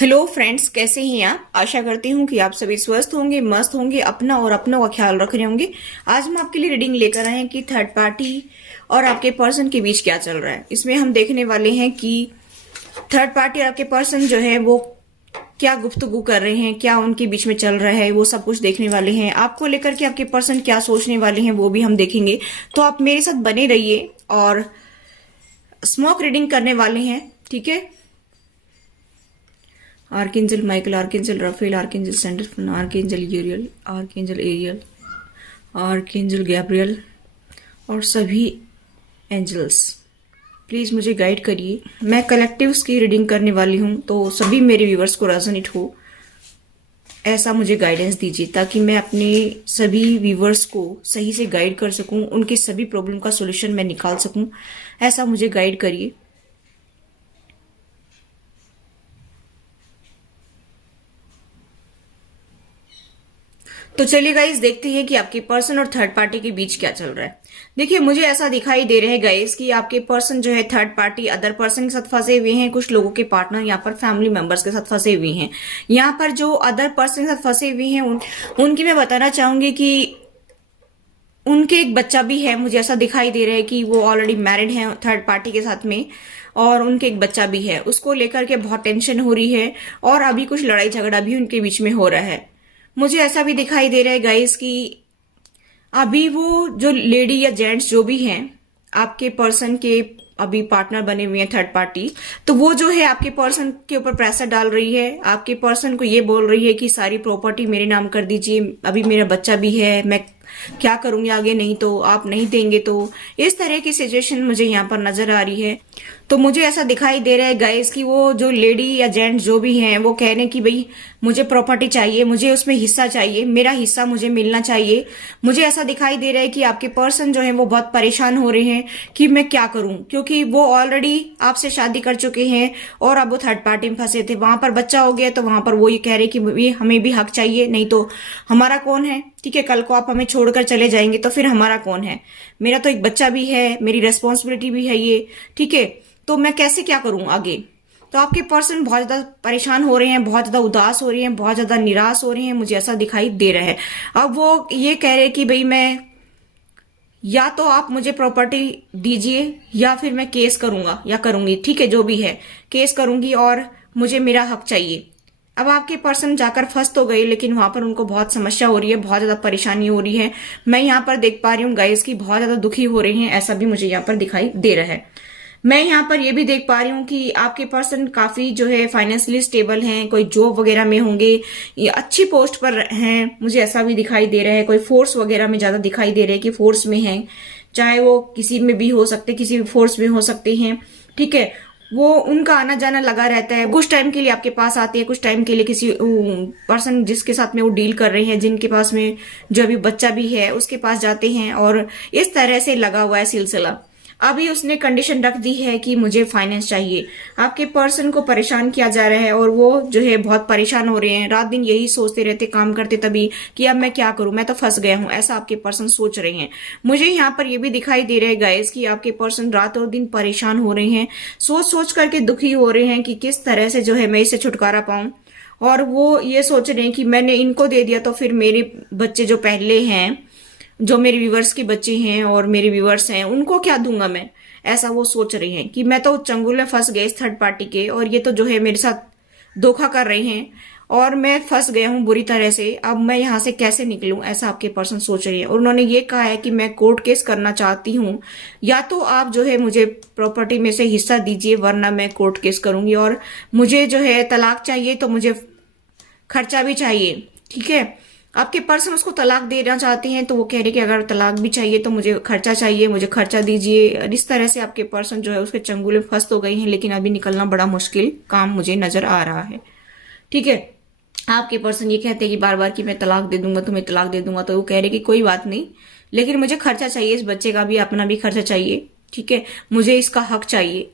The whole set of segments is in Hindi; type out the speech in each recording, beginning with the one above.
हेलो फ्रेंड्स, कैसे हैं आप। आशा करती हूँ कि आप सभी स्वस्थ होंगे, मस्त होंगे, अपना और अपनों का ख्याल रख रहे होंगे। आज हम आपके लिए रीडिंग लेकर आए हैं कि थर्ड पार्टी और आपके पर्सन के बीच क्या चल रहा है। इसमें हम देखने वाले हैं कि थर्ड पार्टी और आपके पर्सन जो है वो क्या गुफ्तगू कर रहे हैं, क्या उनके बीच में चल रहा है, वो सब कुछ देखने वाले हैं। आपको लेकर के आपके पर्सन क्या सोचने वाले हैं वो भी हम देखेंगे। तो आप मेरे साथ बने रहिए और स्मोक रीडिंग करने वाले हैं, ठीक है। Archangel Michael, archangel Raphael, archangel Sandal, archangel Uriel, archangel Ariel, archangel Gabriel और सभी एंजल्स, प्लीज मुझे गाइड करिए। मैं कलेक्टिव्स की रीडिंग करने वाली हूं, तो सभी मेरे व्यूवर्स को रेजोनेट हो ऐसा मुझे गाइडेंस दीजिए, ताकि मैं अपने सभी व्यूवर्स को सही से गाइड कर सकूं, उनके सभी प्रॉब्लम का सॉल्यूशन मैं निकाल सकूं। ऐसा मुझे गाइड करिए। तो चलिए गाइस, देखते हैं कि आपके पर्सन और थर्ड पार्टी के बीच क्या चल रहा है। देखिए, मुझे ऐसा दिखाई दे रहा है गाइस कि आपके पर्सन जो है थर्ड पार्टी अदर पर्सन के साथ फंसे हुए हैं। कुछ लोगों के पार्टनर यहाँ पर फैमिली मेंबर्स के साथ फंसे हुए हैं। यहाँ पर जो अदर पर्सन के साथ फंसे हुए हैं उनकी मैं बताना चाहूंगी कि उनके एक बच्चा भी है। मुझे ऐसा दिखाई दे रहा है कि वो ऑलरेडी मैरिड है थर्ड पार्टी के साथ में, और उनके एक बच्चा भी है। उसको लेकर के बहुत टेंशन हो रही है और अभी कुछ लड़ाई झगड़ा भी उनके बीच में हो रहा है। मुझे ऐसा भी दिखाई दे रहा है गाइस कि अभी वो जो लेडी या जेंट्स जो भी हैं आपके पर्सन के अभी पार्टनर बने हुए हैं थर्ड पार्टी, तो वो जो है आपके पर्सन के ऊपर प्रेशर डाल रही है। आपके पर्सन को ये बोल रही है कि सारी प्रॉपर्टी मेरे नाम कर दीजिए, अभी मेरा बच्चा भी है, मैं क्या करूंगी आगे, नहीं तो आप नहीं देंगे। तो इस तरह की सिचुएशन मुझे यहाँ पर नजर आ रही है। तो मुझे ऐसा दिखाई दे रहा है गाइस कि वो जो लेडी या जेंट्स जो भी हैं वो कह रहे हैं कि भाई मुझे प्रॉपर्टी चाहिए, मुझे उसमें हिस्सा चाहिए, मेरा हिस्सा मुझे मिलना चाहिए। मुझे ऐसा दिखाई दे रहा है कि आपके पर्सन जो है वो बहुत परेशान हो रहे हैं कि मैं क्या करूं, क्योंकि वो ऑलरेडी आपसे शादी कर चुके हैं और अब वो थर्ड पार्टी में फंसे थे। वहां पर बच्चा हो गया तो वहां पर वो ये कह रहे हैं कि हमें भी हक चाहिए, नहीं तो हमारा कौन है। ठीक है, कल को आप हमें छोड़कर चले जाएंगे तो फिर हमारा कौन है। मेरा तो एक बच्चा भी है, मेरी रेस्पॉन्सिबिलिटी भी है ये, ठीक है। तो मैं कैसे क्या करूं आगे। तो आपके पर्सन बहुत ज्यादा परेशान हो रहे हैं, बहुत ज्यादा उदास हो रहे हैं, बहुत ज्यादा निराश हो रहे हैं। मुझे ऐसा दिखाई दे रहा है। अब वो ये कह रहे हैं कि भाई मैं या तो आप मुझे प्रॉपर्टी दीजिए या फिर मैं केस करूंगा या करूंगी, ठीक है, जो भी है केस करूंगी और मुझे मेरा हक चाहिए। अब आपके पर्सन जाकर फंस तो गए, लेकिन वहां पर उनको बहुत समस्या हो रही है, बहुत ज्यादा परेशानी हो रही है। मैं यहाँ पर देख पा रही हूँ गाइस की बहुत ज्यादा दुखी हो रहे हैं, ऐसा भी मुझे यहाँ पर दिखाई दे रहा है। मैं यहाँ पर ये भी देख पा रही हूँ कि आपके पर्सन काफी जो है फाइनेंशियली स्टेबल हैं, कोई जॉब वगैरह में होंगे, ये अच्छी पोस्ट पर हैं। मुझे ऐसा भी दिखाई दे रहा है। कोई फोर्स वगैरह में ज्यादा दिखाई दे रहा है कि फोर्स में हैं, चाहे वो किसी में भी हो सकते, किसी भी फोर्स में हो सकते हैं, ठीक है। वो उनका आना जाना लगा रहता है। कुछ टाइम के लिए आपके पास आते हैं, कुछ टाइम के लिए किसी पर्सन जिसके साथ में वो डील कर रहे हैं, जिनके पास में जो अभी बच्चा भी है उसके पास जाते हैं, और इस तरह से लगा हुआ है सिलसिला। अभी उसने कंडीशन रख दी है कि मुझे फाइनेंस चाहिए। आपके पर्सन को परेशान किया जा रहा है और वो जो है बहुत परेशान हो रहे हैं। रात दिन यही सोचते रहते, काम करते तभी कि अब मैं क्या करूं, मैं तो फंस गया हूं, ऐसा आपके पर्सन सोच रहे हैं। मुझे यहाँ पर ये भी दिखाई दे रहा है गाइस कि आपके पर्सन रात और दिन परेशान हो रहे हैं, सोच सोच करके दुखी हो रहे हैं कि किस तरह से जो है मैं इससे छुटकारा पाऊं। और वो ये सोच रहे हैं कि मैंने इनको दे दिया तो फिर मेरे बच्चे जो पहले हैं, जो मेरे व्यूवर्स के बच्चे हैं और मेरे व्यूवर्स हैं, उनको क्या दूंगा मैं। ऐसा वो सोच रहे हैं कि मैं तो चंगुल में फंस गए इस थर्ड पार्टी के, और ये तो जो है मेरे साथ धोखा कर रहे हैं और मैं फंस गया हूं बुरी तरह से। अब मैं यहां से कैसे निकलूं, ऐसा आपके पर्सन सोच रहे हैं। और उन्होंने ये कहा है कि मैं कोर्ट केस करना चाहती हूं, या तो आप जो है मुझे प्रॉपर्टी में से हिस्सा दीजिए वरना मैं कोर्ट केस करूंगी, और मुझे जो है तलाक चाहिए तो मुझे खर्चा भी चाहिए, ठीक है। आपके पर्सन उसको तलाक देना चाहते हैं, तो वो कह रहे कि अगर तलाक भी चाहिए तो मुझे खर्चा चाहिए, मुझे खर्चा दीजिए। और इस तरह से आपके पर्सन जो है उसके चंगुल में फंस तो गए हैं, लेकिन अभी निकलना बड़ा मुश्किल काम मुझे नजर आ रहा है, ठीक है। आपके पर्सन ये कहते हैं कि बार बार कि मैं तलाक दे दूंगा, तुम्हें तलाक दे दूंगा, तो वो कह रहे कि कोई बात नहीं, लेकिन मुझे खर्चा चाहिए, इस बच्चे का भी अपना भी खर्चा चाहिए, ठीक है, मुझे इसका हक चाहिए।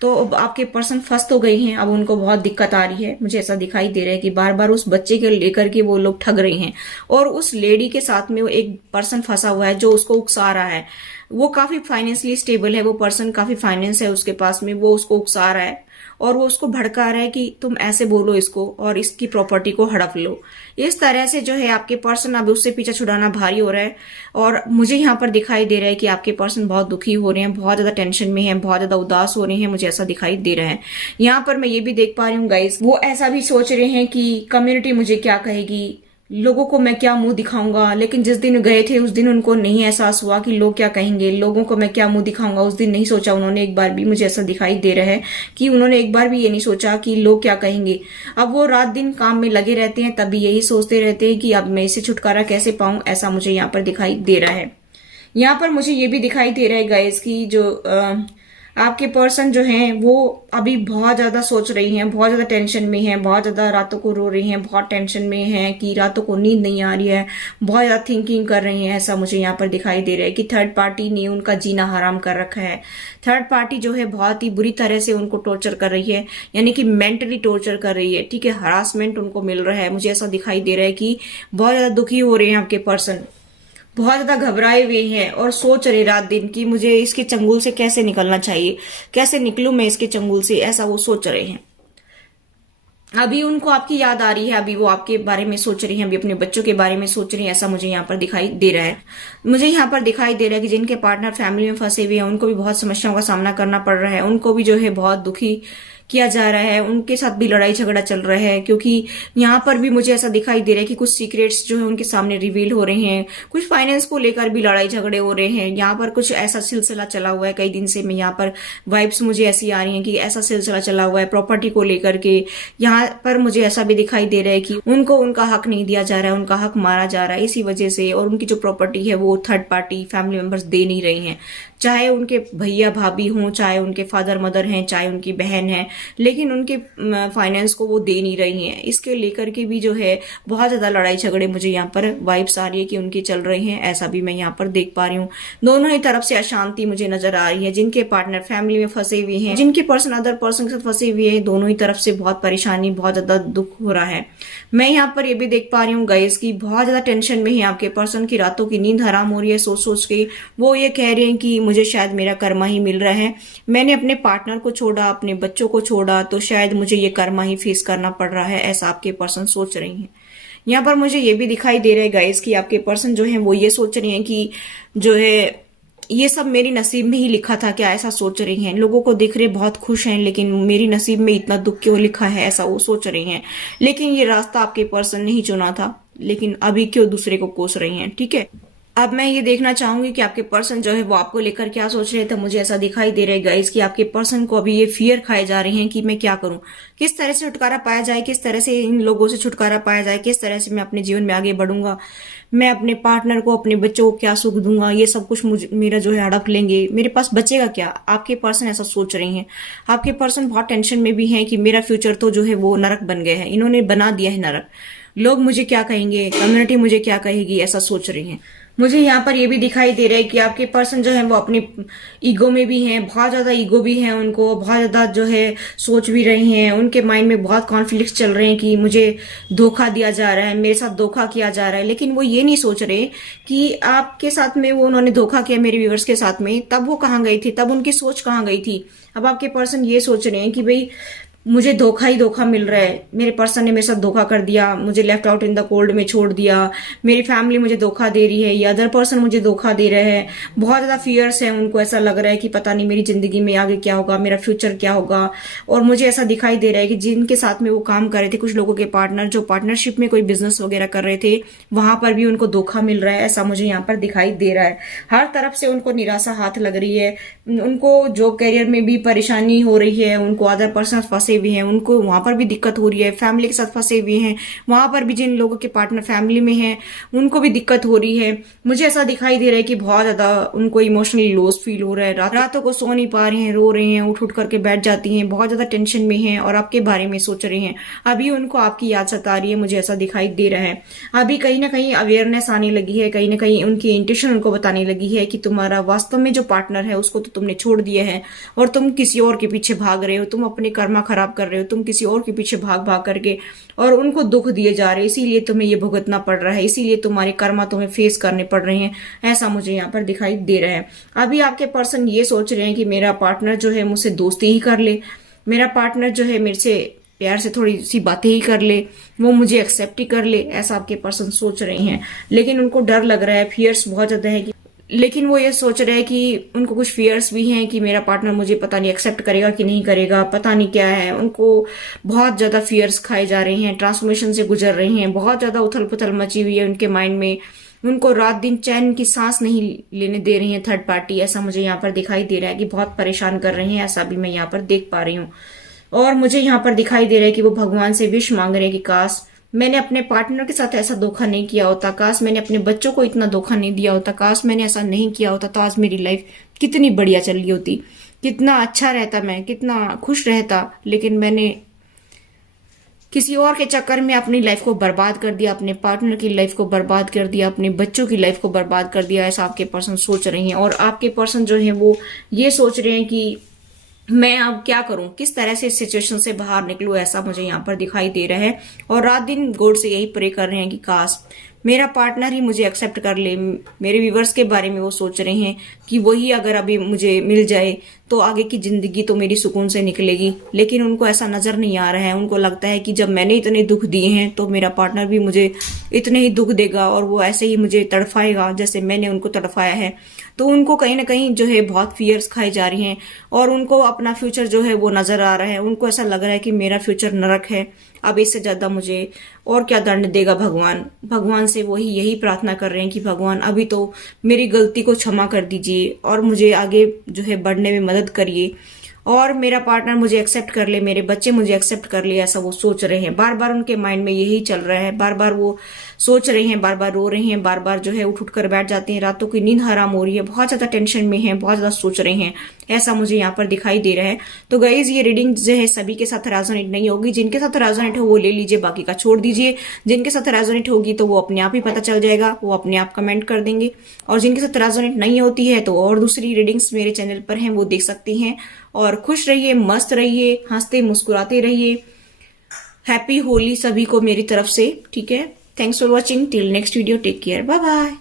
तो अब आपके पर्सन फंस तो गए हैं, अब उनको बहुत दिक्कत आ रही है। मुझे ऐसा दिखाई दे रहा है कि बार बार उस बच्चे के लेकर के वो लोग ठग रहे हैं, और उस लेडी के साथ में वो एक पर्सन फंसा हुआ है जो उसको उकसा रहा है। वो काफी फाइनेंशियली स्टेबल है, वो पर्सन काफी फाइनेंस है उसके पास में, वो उसको उकसा रहा है और वो उसको भड़का रहा है कि तुम ऐसे बोलो इसको और इसकी प्रॉपर्टी को हड़प लो। इस तरह से जो है आपके पर्सन अब उससे पीछा छुड़ाना भारी हो रहा है। और मुझे यहाँ पर दिखाई दे रहा है कि आपके पर्सन बहुत दुखी हो रहे हैं, बहुत ज्यादा टेंशन में है, बहुत ज्यादा उदास हो रहे हैं, मुझे ऐसा दिखाई दे रहा है। यहाँ पर मैं ये भी देख पा रही हूँ गाइस, वो ऐसा भी सोच रहे हैं कि कम्युनिटी मुझे क्या कहेगी, लोगों को मैं क्या मुंह दिखाऊंगा। लेकिन जिस दिन गए थे उस दिन उनको नहीं एहसास हुआ कि लोग क्या कहेंगे, लोगों को मैं क्या मुंह दिखाऊंगा। उस दिन नहीं सोचा उन्होंने एक बार भी, मुझे ऐसा दिखाई दे रहा है कि उन्होंने एक बार भी ये नहीं सोचा कि लोग क्या कहेंगे। अब वो रात दिन काम में लगे रहते हैं, तभी यही सोचते रहते हैं कि अब मैं इससे छुटकारा कैसे पाऊं। ऐसा मुझे यहाँ पर दिखाई दे रहा है। यहाँ पर मुझे ये भी दिखाई दे रहा है गाइस की जो आपके पर्सन जो हैं वो अभी बहुत ज्यादा सोच रही हैं, बहुत ज्यादा टेंशन में हैं, बहुत ज्यादा रातों को रो रही हैं, बहुत टेंशन में हैं कि रातों को नींद नहीं आ रही है, बहुत ज्यादा थिंकिंग कर रही हैं। ऐसा मुझे यहाँ पर दिखाई दे रहा है कि थर्ड पार्टी ने उनका जीना हराम कर रखा है। थर्ड पार्टी जो है बहुत ही बुरी तरह से उनको टॉर्चर कर रही है, यानी कि मेंटली टॉर्चर कर रही है। ठीक है, हरासमेंट उनको मिल रहा है। मुझे ऐसा दिखाई दे रहा है कि बहुत ज्यादा दुखी हो रहे हैं आपके पर्सन, बहुत ज्यादा घबराए हुए हैं और सोच रहे रात दिन कि मुझे इसके चंगुल से कैसे निकलना चाहिए, कैसे निकलूं मैं इसके चंगुल से, ऐसा वो सोच रहे हैं। अभी उनको आपकी याद आ रही है, अभी वो आपके बारे में सोच रही हैं, अभी अपने बच्चों के बारे में सोच रही हैं। ऐसा मुझे यहाँ पर दिखाई दे रहा है। मुझे यहाँ पर दिखाई दे रहा है कि जिनके पार्टनर फैमिली में फंसे हुए हैं उनको भी बहुत समस्याओं का सामना करना पड़ रहा है, उनको भी जो है बहुत दुखी किया जा रहा है, उनके साथ भी लड़ाई झगड़ा चल रहा है। क्योंकि यहाँ पर भी मुझे ऐसा दिखाई दे रहा है कि कुछ सीक्रेट्स जो है उनके सामने रिवील हो रहे हैं, कुछ फाइनेंस को लेकर भी लड़ाई झगड़े हो रहे हैं। यहाँ पर कुछ ऐसा सिलसिला चला हुआ है कई दिन से, मैं यहाँ पर वाइब्स मुझे ऐसी आ रही हैं कि ऐसा सिलसिला चला हुआ है प्रॉपर्टी को लेकर के। यहाँ पर मुझे ऐसा भी दिखाई दे रहा है कि उनको उनका हक नहीं दिया जा रहा है, उनका हक मारा जा रहा है इसी वजह से। और उनकी जो प्रॉपर्टी है वो थर्ड पार्टी फैमिली मेंबर्स दे नहीं रही हैं, चाहे उनके भैया भाभी हों, चाहे उनके फादर मदर हैं, चाहे उनकी बहन है, लेकिन उनके फाइनेंस को वो दे नहीं रही हैं। इसके लेकर के भी जो है बहुत ज्यादा लड़ाई झगड़े मुझे यहाँ पर वाइब्स आ रही है कि उनके चल रहे हैं। ऐसा भी मैं यहाँ पर देख पा रही हूँ। दोनों ही तरफ से अशांति मुझे नजर आ रही है। जिनके पार्टनर फैमिली में फंसे हुए हैं, जिनके पर्सन अदर पर्सन के साथ फंसे हुए हैं, दोनों ही तरफ से बहुत परेशानी, बहुत ज्यादा दुख हो रहा है। मैं यहाँ पर ये भी देख पा रही हूँ गाइस की बहुत ज्यादा टेंशन में है आपके पर्सन की, रातों की नींद हराम हो रही है सोच सोच के। वो ये कह रहे हैं कि मुझे शायद मेरा कर्मा ही मिल रहा है, मैंने अपने पार्टनर को छोड़ा, अपने बच्चों को छोड़ा, तो शायद मुझे ये कर्मा ही फेस करना पड़ रहा है। ऐसा आपके पर्सन सोच रही हैं। यहाँ पर मुझे ये भी दिखाई दे रहा है गाइस कि आपके पर्सन जो है वो ये सोच रहे हैं कि जो है ये सब मेरी नसीब में ही लिखा था क्या, ऐसा सोच रही हैं। लोगों को दिख रहे बहुत खुश हैं, लेकिन मेरी नसीब में इतना दुख क्यों लिखा है, ऐसा वो सोच रही हैं। लेकिन ये रास्ता आपके पर्सन ने ही चुना था, लेकिन अभी क्यों दूसरे को कोस रही हैं। ठीक है, अब मैं ये देखना चाहूंगी कि आपके पर्सन जो है वो आपको लेकर क्या सोच रहे थे। मुझे ऐसा दिखाई दे रहा है गाइस कि आपके पर्सन को अभी ये फियर खाए जा रहे हैं कि मैं क्या करूं, किस तरह से छुटकारा पाया जाए, किस तरह से इन लोगों से छुटकारा पाया जाए, किस तरह से मैं अपने जीवन में आगे बढ़ूंगा, मैं अपने पार्टनर को, अपने बच्चों को क्या सुख दूंगा, ये सब कुछ मुझे मेरा जो है हड़प लेंगे, मेरे पास बचेगा क्या। आपके पर्सन ऐसा सोच रही हैं। आपके पर्सन बहुत टेंशन में भी हैं कि मेरा फ्यूचर तो जो है वो नरक बन गया है, इन्होंने बना दिया है नरक। लोग मुझे क्या कहेंगे, कम्युनिटी मुझे क्या कहेगी, ऐसा सोच रही हैं। मुझे यहाँ पर ये भी दिखाई दे रहा है कि आपके पर्सन जो है वो अपने ईगो में भी हैं, बहुत ज्यादा ईगो भी है उनको, बहुत ज्यादा जो है सोच भी रही हैं। उनके माइंड में बहुत कॉन्फ्लिक्ट चल रहे हैं कि मुझे धोखा दिया जा रहा है, मेरे साथ धोखा किया जा रहा है। लेकिन वो ये नहीं सोच रहे कि आपके साथ में वो उन्होंने धोखा किया मेरे व्यूअर्स के साथ में, तब वो कहाँ गई थी, तब उनकी सोच कहाँ गई थी। अब आपके पर्सन ये सोच रहे हैं कि भाई मुझे धोखा ही धोखा मिल रहा है, मेरे पर्सन ने मेरे साथ धोखा कर दिया, मुझे left out in the cold में छोड़ दिया, मेरी फैमिली मुझे धोखा दे रही है, ये अदर पर्सन मुझे धोखा दे रहे हैं। बहुत ज्यादा फियर्स है उनको, ऐसा लग रहा है कि पता नहीं मेरी जिंदगी में आगे क्या होगा, मेरा फ्यूचर क्या होगा। और मुझे ऐसा दिखाई दे रहा है कि जिनके साथ में वो काम कर रहे थे, कुछ लोगों के पार्टनर जो पार्टनरशिप में कोई बिजनेस वगैरह कर रहे थे, वहां पर भी उनको धोखा मिल रहा है। ऐसा मुझे यहाँ पर दिखाई दे रहा है। हर तरफ से उनको निराशा हाथ लग रही है, उनको जॉब करियर में भी परेशानी हो रही है, उनको अदर पर्सन फंसे हुए हैं, उनको वहां पर भी दिक्कत हो रही है, फैमिली के साथ फंसे हुए हैं, वहां पर भी जिन लोगों के पार्टनर फैमिली में हैं उनको भी दिक्कत हो रही है। मुझे ऐसा दिखाई दे रहा है कि बहुत ज्यादा उनको इमोशनली लॉस फील हो रहा है, रातों को सो नहीं पा रहे हैं, रो रहे हैं, उठ उठ करके बैठ जाती हैं, बहुत ज्यादा टेंशन में हैं और आपके बारे में सोच रहे हैं। अभी उनको आपकी याद सता रही है, मुझे ऐसा दिखाई दे रहा है। अभी कहीं ना कहीं अवेयरनेस आने लगी है, कहीं ना कहीं उनकी इंट्यूशन उनको बताने लगी है कि तुम्हारा वास्तव में जो पार्टनर है उसको तो तुमने छोड़ दिया है और तुम किसी और के पीछे भाग रहे हो, तुम अपने कर्मा खराब कर रहे हो, तुम किसी और के पीछे भाग भाग करके और उनको दुख दिए जा रहे हैं, इसीलिए तुम्हें ये भुगतना पड़ रहा है, इसीलिए तुम्हारे कर्मा तुम्हें फेस करने पड़ रहे हैं। ऐसा मुझे यहाँ पर दिखाई दे रहा है। अभी आपके पर्सन ये सोच रहे हैं कि मेरा पार्टनर जो है मुझसे दोस्ती ही कर ले, मेरा पार्टनर जो है मेरे से प्यार से थोड़ी सी बातें ही कर ले, वो मुझे एक्सेप्ट ही कर ले, ऐसा आपके पर्सन सोच रहे हैं। लेकिन उनको डर लग रहा है, फियर्स बहुत ज्यादा है लेकिन वो ये सोच रहे हैं कि उनको कुछ फियर्स भी हैं कि मेरा पार्टनर मुझे पता नहीं एक्सेप्ट करेगा कि नहीं करेगा, पता नहीं क्या है। उनको बहुत ज्यादा फियर्स खाए जा रहे हैं, ट्रांसफॉर्मेशन से गुजर रहे हैं, बहुत ज्यादा उथल पुथल मची हुई है उनके माइंड में। उनको रात दिन चैन की सांस नहीं लेने दे रही है थर्ड पार्टी, ऐसा मुझे यहाँ पर दिखाई दे रहा है कि बहुत परेशान कर रहे हैं, ऐसा भी मैं यहाँ पर देख पा रही हूँ। और मुझे यहाँ पर दिखाई दे रहा है कि वो भगवान से विश मांग रहे हैं कि काश मैंने अपने पार्टनर के साथ ऐसा धोखा नहीं किया होता, काश मैंने अपने बच्चों को इतना धोखा नहीं दिया होता, काश मैंने ऐसा नहीं किया होता तो आज मेरी लाइफ कितनी बढ़िया चल रही होती, कितना अच्छा रहता, मैं कितना खुश रहता। लेकिन मैंने किसी और के चक्कर में अपनी लाइफ को बर्बाद कर दिया, अपने पार्टनर की लाइफ को बर्बाद कर दिया, अपने बच्चों की लाइफ को बर्बाद कर दिया, ऐसा आपके पर्सन सोच रहे हैं। और आपके पर्सन जो है वो ये सोच रहे हैं कि मैं अब क्या करूं, किस तरह से इस सिचुएशन से बाहर निकलूं, ऐसा मुझे यहाँ पर दिखाई दे रहा है। और रात दिन गॉड से यही प्रे कर रहे हैं कि काश मेरा पार्टनर ही मुझे एक्सेप्ट कर ले। मेरे व्यूवर्स के बारे में वो सोच रहे हैं कि वही अगर अभी मुझे मिल जाए तो आगे की जिंदगी तो मेरी सुकून से निकलेगी। लेकिन उनको ऐसा नजर नहीं आ रहा है, उनको लगता है कि जब मैंने इतने दुख दिए हैं तो मेरा पार्टनर भी मुझे इतने ही दुख देगा और वो ऐसे ही मुझे तड़फाएगा जैसे मैंने उनको तड़फाया है। तो उनको कहीं ना कहीं जो है बहुत फियर्स खाई जा रही हैं और उनको अपना फ्यूचर जो है वो नजर आ रहा है। उनको ऐसा लग रहा है कि मेरा फ्यूचर नरक है, अब इससे ज्यादा मुझे और क्या दंड देगा भगवान। भगवान से वही यही प्रार्थना कर रहे हैं कि भगवान अभी तो मेरी गलती को क्षमा कर दीजिए और मुझे आगे जो है बढ़ने में मदद करिए और मेरा पार्टनर मुझे एक्सेप्ट कर ले, मेरे बच्चे मुझे एक्सेप्ट कर ले, ऐसा वो सोच रहे हैं। बार बार उनके माइंड में यही चल रहा है, बार बार वो सोच रहे हैं, बार बार रो रहे हैं, बार बार जो है उठ कर बैठ जाते हैं, रातों की नींद हराम हो रही है, बहुत ज्यादा टेंशन में है, बहुत ज्यादा सोच रहे हैं, ऐसा मुझे यहाँ पर दिखाई दे रहा है। तो गाइज ये रीडिंग जो है सभी के साथ रेजोनेट नहीं होगी, जिनके साथ रेजोनेट हो वो ले लीजिए, बाकी का छोड़ दीजिए। जिनके साथ रेजोनेट होगी तो वो अपने आप ही पता चल जाएगा, वो अपने आप कमेंट कर देंगे। और जिनके साथ रेजोनेट नहीं होती है तो और दूसरी रीडिंग्स मेरे चैनल पर हैं, वो देख सकती हैं। और खुश रहिए, मस्त रहिए, हंसते मुस्कुराते रहिए। हैप्पी होली सभी को मेरी तरफ से, ठीक है। Thanks for watching, till next video, take care, bye bye.